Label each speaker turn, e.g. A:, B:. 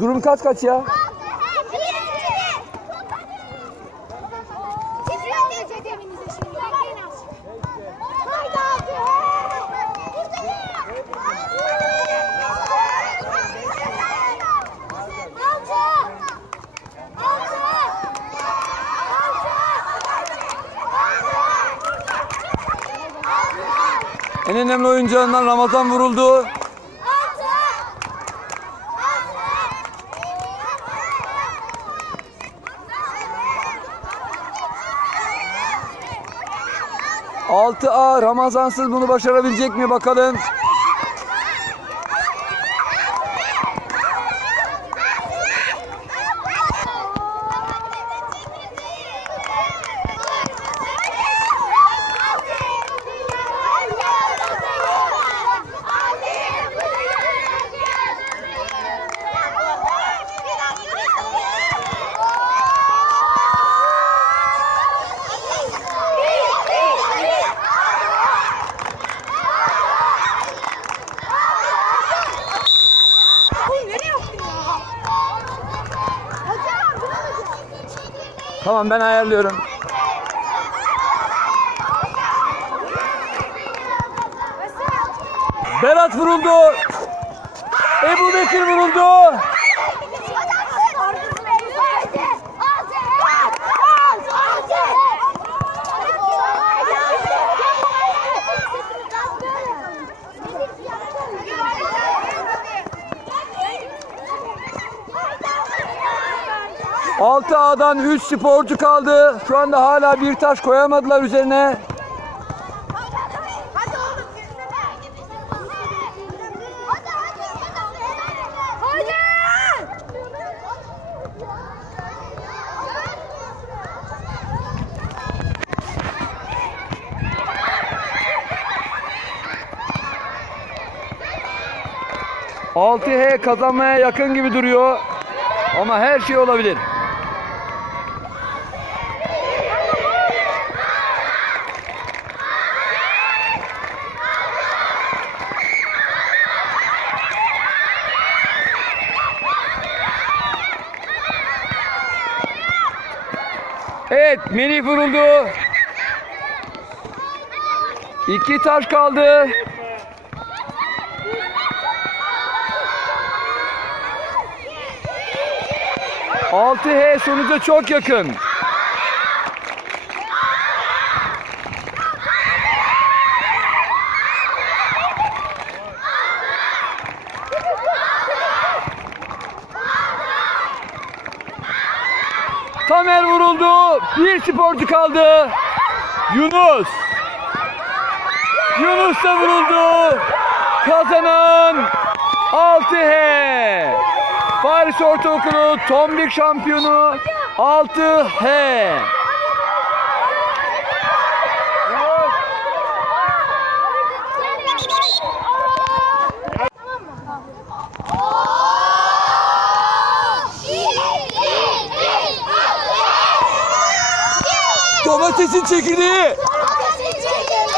A: Durum kaç kaç ya? En önemli oyuncularından Ramazan vuruldu. Altı a Ramazansız bunu başarabilecek mi bakalım. Tamam ben ayarlıyorum. Berat vuruldu. Ebu Bekir vuruldu. Altı A'dan 3 sporcu kaldı. Şu anda hala bir taş koyamadılar üzerine. Altı h kazanmaya yakın gibi duruyor. Ama her şey olabilir. Evet, Melih vuruldu. İki taş kaldı. Altı h sonuca çok yakın. Tamer vuruldu. Bir sporcu kaldı. Yunus. Yunus da vuruldu. Kazanan 6H. Paris Ortaokulu Tombik şampiyonu 6H. Domatesin çekirdeği. Domatesin çekirdeği.